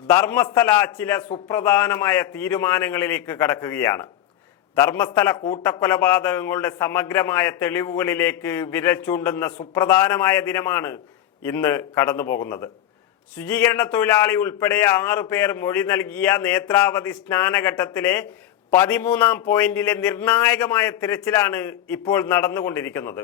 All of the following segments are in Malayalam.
ധർമ്മസ്ഥല ചില സുപ്രധാനമായ തീരുമാനങ്ങളിലേക്ക് കടക്കുകയാണ്. ധർമ്മസ്ഥല കൂട്ടക്കൊലപാതകങ്ങളുടെ സമഗ്രമായ തെളിവുകളിലേക്ക് വിരൽ ചൂണ്ടുന്ന സുപ്രധാനമായ ദിനമാണ് ഇന്ന് കടന്നു പോകുന്നത്. ശുചീകരണ തൊഴിലാളി ഉൾപ്പെടെ 6 പേർ മൊഴി നൽകിയ നേത്രാവതി സ്നാനഘട്ടത്തിലെ 13ാം പോയിന്റിലെ നിർണായകമായ തിരച്ചിലാണ് ഇപ്പോൾ നടന്നുകൊണ്ടിരിക്കുന്നത്.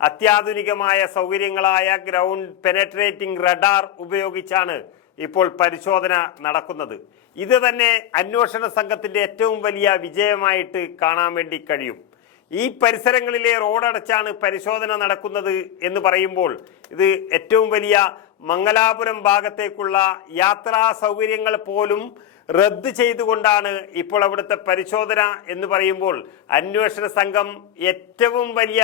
അത്യാധുനികമായ സൗകര്യങ്ങളായ ഗ്രൗണ്ട് പെനട്രേറ്റിംഗ് റഡാർ ഉപയോഗിച്ചാണ് ഇപ്പോൾ പരിശോധന നടക്കുന്നത്. ഇത് തന്നെ അന്വേഷണ സംഘത്തിന്റെ ഏറ്റവും വലിയ വിജയമായിട്ട് കാണാൻ വേണ്ടി കഴിയും. ഈ പരിസരങ്ങളിലെ റോഡടച്ചാണ് പരിശോധന നടക്കുന്നത് എന്ന് പറയുമ്പോൾ ഇത് ഏറ്റവും വലിയ മംഗലാപുരം ഭാഗത്തേക്കുള്ള യാത്രാ സൗകര്യങ്ങൾ പോലും റദ്ദ് ചെയ്തുകൊണ്ടാണ് ഇപ്പോൾ അവിടുത്തെ പരിശോധന എന്ന് പറയുമ്പോൾ അന്വേഷണ സംഘം ഏറ്റവും വലിയ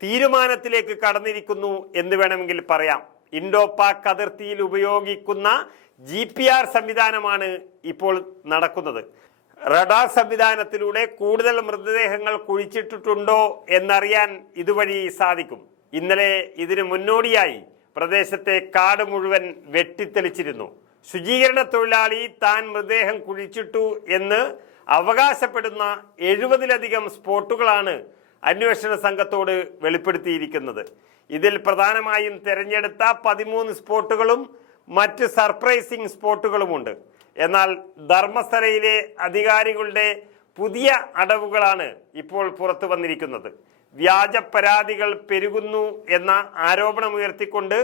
തീരുമാനത്തിലേക്ക് കടന്നിരിക്കുന്നു എന്ന് വേണമെങ്കിൽ പറയാം. ഇൻഡോ പാക് അതിർത്തിയിൽ ഉപയോഗിക്കുന്ന GPS സംവിധാനമാണ് ഇപ്പോൾ നടക്കുന്നത്. റഡാർ സംവിധാനത്തിലൂടെ കൂടുതൽ മൃതദേഹങ്ങൾ കുഴിച്ചിട്ടിട്ടുണ്ടോ എന്നറിയാൻ ഇതുവഴി സാധിക്കും. ഇന്നലെ ഇതിന് മുന്നോടിയായി പ്രദേശത്തെ കാട് മുഴുവൻ വെട്ടിത്തെളിച്ചിരുന്നു. ശുചീകരണ തൊഴിലാളി താൻ മൃതദേഹം കുഴിച്ചിട്ടു എന്ന് അവകാശപ്പെടുന്ന 70ലധികം സ്പോട്ടുകളാണ് അന്വേഷണ സംഘത്തോട് വെളിപ്പെടുത്തിയിരിക്കുന്നത്. ഇതിൽ പ്രധാനമായും തെരഞ്ഞെടുത്ത 13 സ്പോട്ടുകളും മറ്റ് സർപ്രൈസിംഗ് സ്പോട്ടുകളുമുണ്ട്. എന്നാൽ ധർമ്മസ്ഥലയിലെ അധികാരികളുടെ പുതിയ അടവുകളാണ് ഇപ്പോൾ പുറത്തു വന്നിരിക്കുന്നത്. വ്യാജ പരാതികൾ പെരുകുന്നു എന്ന ആരോപണമുയർത്തിക്കൊണ്ട്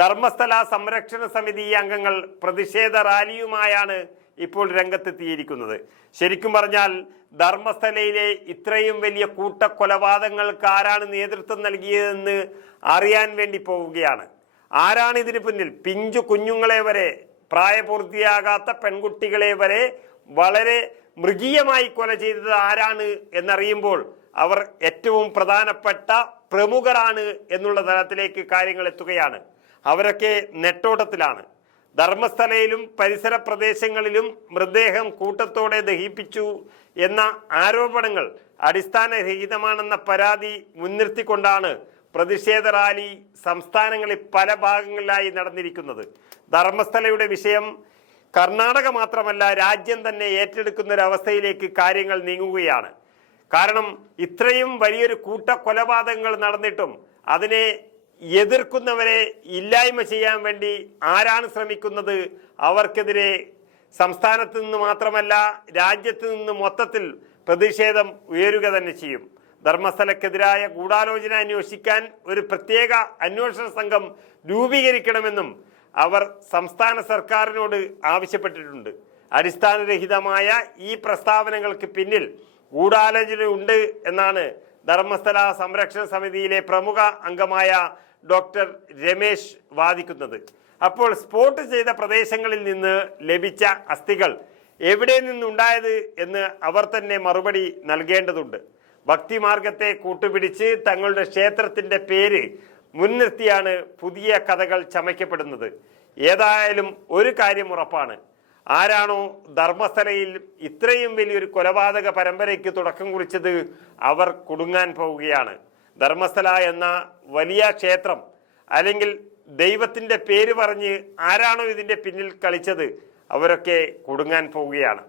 ധർമ്മസ്ഥല സംരക്ഷണ സമിതി അംഗങ്ങൾ പ്രതിഷേധ റാലിയുമായാണ് ഇപ്പോൾ രംഗത്തെത്തിയിരിക്കുന്നത്. ശരിക്കും പറഞ്ഞാൽ ധർമ്മസ്ഥലയിലെ ഇത്രയും വലിയ കൂട്ടക്കൊലപാതകങ്ങൾക്ക് ആരാണ് നേതൃത്വം നൽകിയതെന്ന് അറിയാൻ വേണ്ടി പോവുകയാണ്. ആരാണ് ഇതിന് പിന്നിൽ? പിഞ്ചു കുഞ്ഞുങ്ങളെ വരെ, പ്രായപൂർത്തിയാകാത്ത പെൺകുട്ടികളെ വരെ വളരെ മൃഗീയമായി കൊല ചെയ്തത് ആരാണ് എന്നറിയുമ്പോൾ അവർ ഏറ്റവും പ്രധാനപ്പെട്ട പ്രമുഖരാണ് എന്നുള്ള തലത്തിലേക്ക് കാര്യങ്ങൾ എത്തുകയാണ്. അവരൊക്കെ നെട്ടോട്ടത്തിലാണ്. ധർമ്മസ്ഥലയിലും പരിസര പ്രദേശങ്ങളിലും മൃതദേഹം കൂട്ടത്തോടെ ദഹിപ്പിച്ചു എന്ന ആരോപണങ്ങൾ അടിസ്ഥാനരഹിതമാണെന്ന പരാതി മുൻനിർത്തിക്കൊണ്ടാണ് പ്രതിഷേധ റാലി സംസ്ഥാനങ്ങളിൽ പല ഭാഗങ്ങളിലായി നടന്നിരിക്കുന്നത്. ധർമ്മസ്ഥലയുടെ വിഷയം കർണാടക മാത്രമല്ല രാജ്യം തന്നെ ഏറ്റെടുക്കുന്ന ഒരു അവസ്ഥയിലേക്ക് കാര്യങ്ങൾ നീങ്ങുകയാണ്. കാരണം ഇത്രയും വലിയൊരു കൂട്ടക്കൊലപാതകങ്ങൾ നടന്നിട്ടും അതിനെ എതിർക്കുന്നവരെ ഇല്ലായ്മ ചെയ്യാൻ വേണ്ടി ആരാണ് ശ്രമിക്കുന്നത്? അവർക്കെതിരെ സംസ്ഥാനത്ത് നിന്ന് മാത്രമല്ല രാജ്യത്ത് നിന്ന് മൊത്തത്തിൽ പ്രതിഷേധം ഉയരുക തന്നെ ചെയ്യും. ധർമ്മസ്ഥലക്കെതിരായ ഗൂഢാലോചന അന്വേഷിക്കാൻ ഒരു പ്രത്യേക അന്വേഷണ സംഘം രൂപീകരിക്കണമെന്നും അവർ സംസ്ഥാന സർക്കാരിനോട് ആവശ്യപ്പെട്ടിട്ടുണ്ട്. അടിസ്ഥാനരഹിതമായ ഈ പ്രസ്താവനകൾക്ക് പിന്നിൽ ഗൂഢാലോചന ഉണ്ട് എന്നാണ് ധർമ്മസ്ഥല സംരക്ഷണ സമിതിയിലെ പ്രമുഖ അംഗമായ ഡോക്ടർ രമേശ് വാദിക്കുന്നത്. അപ്പോൾ സ്പോട്ട് ചെയ്ത പ്രദേശങ്ങളിൽ നിന്ന് ലഭിച്ച അസ്ഥികൾ എവിടെ നിന്നുണ്ടായത് എന്ന് അവർ തന്നെ മറുപടി നൽകേണ്ടതുണ്ട്. ഭക്തിമാർഗത്തെ കൂട്ടുപിടിച്ച് തങ്ങളുടെ ക്ഷേത്രത്തിന്റെ പേര് മുൻനിർത്തിയാണ് പുതിയ കഥകൾ ചമയ്ക്കപ്പെടുന്നത്. ഏതായാലും ഒരു കാര്യം ഉറപ്പാണ്, ആരാണോ ധർമ്മസ്ഥലയിൽ ഇത്രയും വലിയൊരു കൊലപാതക പരമ്പരയ്ക്ക് തുടക്കം കുറിച്ചത് അവർ കുടുങ്ങാൻ പോവുകയാണ്. ധർമ്മസ്ഥല എന്ന വലിയ ക്ഷേത്രം അല്ലെങ്കിൽ ദൈവത്തിന്റെ പേര് പറഞ്ഞ് ആരാണോ ഇതിന്റെ പിന്നിൽ കളിച്ചത് അവരൊക്കെ കുടുങ്ങാൻ പോവുകയാണ്.